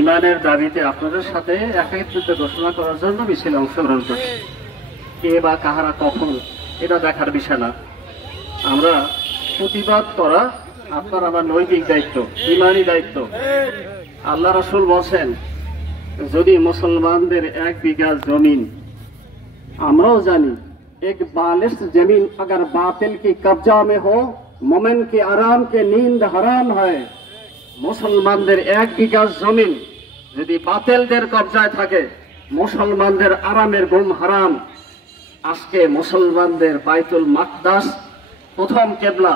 ইমানের দাবিতে আপনাদের সাথে একাত্মতা ঘোষণা করার জন্য মিছিলে অংশগ্রহণ করছি। কে বা কাহারা কখন এটা দেখার বিষয় না। আমরা প্রতিবাদ করা আপনার আমার নৈতিক দায়িত্ব, ইমানি দায়িত্ব। আল্লাহ রাসূল বলেন, যদি মুসলমানদের 1 বিঘা জমিন, আমরাও জানি एक बालिश जमीन अगर बातिल की कब्जा में हो, मोमिन के आराम के नींद हराम है। मुसलमानদের 1 বিঘা জমিন যদি বাতিলদের কবজায় থাকে, মুসলমানদের আরামের ঘুম হারাম। আজকে মুসলমানদের বাইতুল মাকদাস প্রথম কিবলা,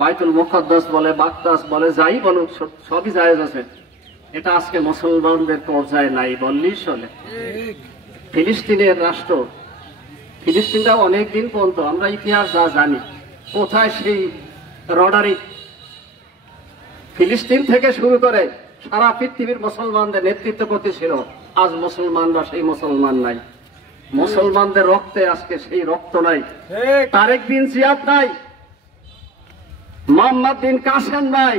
বাইতুল মুকদ্দাস বলে, মাকদাস বলে, যাই বলুক সবই জায়েজ আছে। এটা আজকে মুসলমানদের কবজায় নাই বললেই চলে। ফিলিস্তিনের রাষ্ট্র, ফিলিস্তিনটা অনেকদিন পর্যন্ত আমরা ইতিহাস যা জানি, কোথায় সেই রডারিক ফিলিস্তিন থেকে শুরু করে সারা পৃথিবীর মুসলমানদের নেতৃত্ব করতেছিল। আজ মুসলমানরা সেই মুসলমান নাই, মুসলমানদের রক্তে আজকে সেই রক্ত নাই। তারেক বিন জিয়াদ নাই, মোহাম্মদ বিন কাসেম নাই,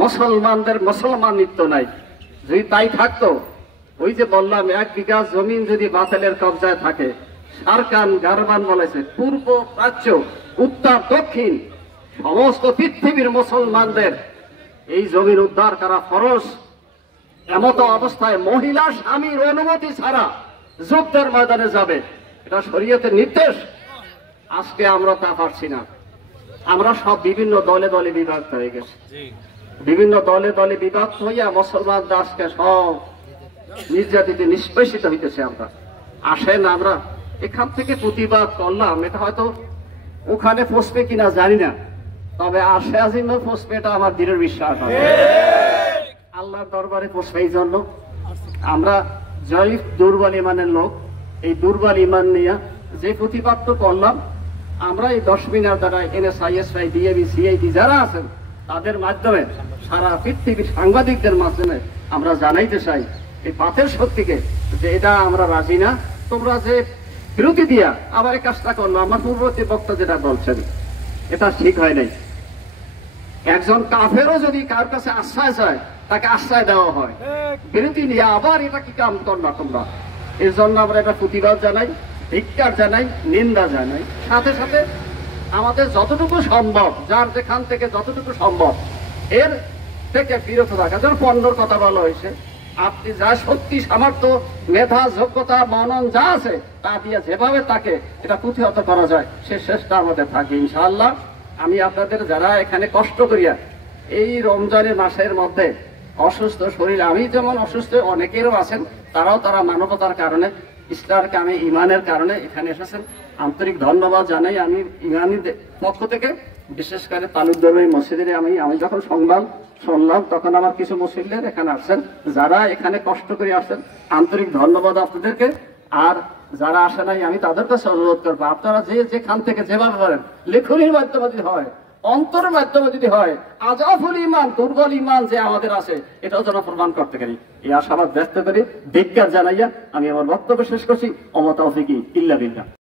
মুসলমানদের মুসলমানিত্ব নাই। যদি তাই থাকতো, ওই যে বললাম 1 বিঘা জমিন যদি বাতিলের কবজায় থাকে, সারকান গারবান বলেছে পূর্ব প্রাচ্য উত্তর দক্ষিণ সমস্ত পৃথিবীর মুসলমানদের এই জমির উদ্ধার করা ফরজ। এমত অবস্থায় মহিলা স্বামীর অনুমতি ছাড়া যুদ্ধের ময়দানে যাবে, এটা শরীয়তের নির্দেশ। আজকে আমরা তা পারছি না। আমরা সব বিভিন্ন দলে দলে বিভক্ত হয়ে গেছি, বিভিন্ন দলে দলে বিভক্ত হইয়া মুসলমান দাসকে সব নির্যাতিত নিষ্পেষিত হইতেছে। আমরা আসেন, আমরা এখান থেকে প্রতিবাদ করলাম, এটা হয়তো ওখানে পৌঁছবে কিনা জানি না, তবে আশে আজিমে পৌঁছবে, এটা আমার দৃঢ় বিশ্বাস আছে। আল্লাহর দরবারে পৌঁছবে। এই জন্য আমরা জয়ীফ দুর্বল ইমানের লোক, এই দুর্বল ইমান নিয়ে যে প্রতিবাদ তো করলাম, আমরা এই 10 মিনার দ্বারা NSISI DAB CID যারা আছেন তাদের মাধ্যমে সারা পৃথিবীর সাংবাদিকদের মাধ্যমে আমরা জানাইতে চাই এই পাথের শক্তিকে, যে এটা আমরা রাজি না। তোমরা যে বিরতি দিয়া আবার এই কাজটা করলো, আমার পূর্ববর্তী বক্তা যেটা বলছেন এটা ঠিক হয় নাই। একজন কাফেরও যদি কার কাছে আশ্রয় চায়, তাকে আশ্রয় দেওয়া হয়, বিরতি নিয়ে আবার এটা কি কাম করলো তোমরা। এর জন্য আমরা এটা প্রতিবাদ জানাই, ধিক্কার জানাই, নিন্দা জানাই। সাথে সাথে আমাদের যতটুকু সম্ভব, যার যেখান থেকে যতটুকু সম্ভব এর থেকে বিরত থাকা। যেমন পণ্যর কথা বলা হয়েছে, আপনি যা শক্তি সামর্থ্য মেধা যোগ্যতা মনন যা আছে তা দিয়ে যেভাবে তাকে এটা প্রতিহত করা যায় সে চেষ্টা আমাদের থাকে ইনশাআল্লাহ। আমি আপনাদের যারা এখানে কষ্ট করিয়া এই রমজানের মাসের মধ্যে অসুস্থ শরীর, আমি যেমন অসুস্থ অনেকেরও আছেন, তারা মানবতার কারণে, ইসলামের কামে ইমানের কারণে এখানে এসেছেন, আন্তরিক ধন্যবাদ জানাই। আমি ইমানি পক্ষ থেকে বিশেষ করে তালুকদার মসজিদের আমি যখন সংবাদ শুনলাম, তখন আমার কিছু মুসল্লিদের এখানে আসছেন, যারা এখানে কষ্ট করে আসছেন, আন্তরিক ধন্যবাদ আপনাদেরকে। আর যারা আসে নাই, আমি তাদের কাছে অনুরোধ করবো, আপনারা যেখান থেকে যেভাবে পারেন, লেখনির মাধ্যমে যদি হয়, অন্তরের মাধ্যমে যদি হয়, আজাফুল ইমান দুর্বল ইমান যে আমাদের আছে এটাও যেন প্রমাণ করতে পারি, এই আশাবাদ ব্যক্ত করি, ধিক্কার জানাইয়া আমি আমার বক্তব্য শেষ করছি। ওয়া মা তাওফীকি ইল্লা বিল্লাহ।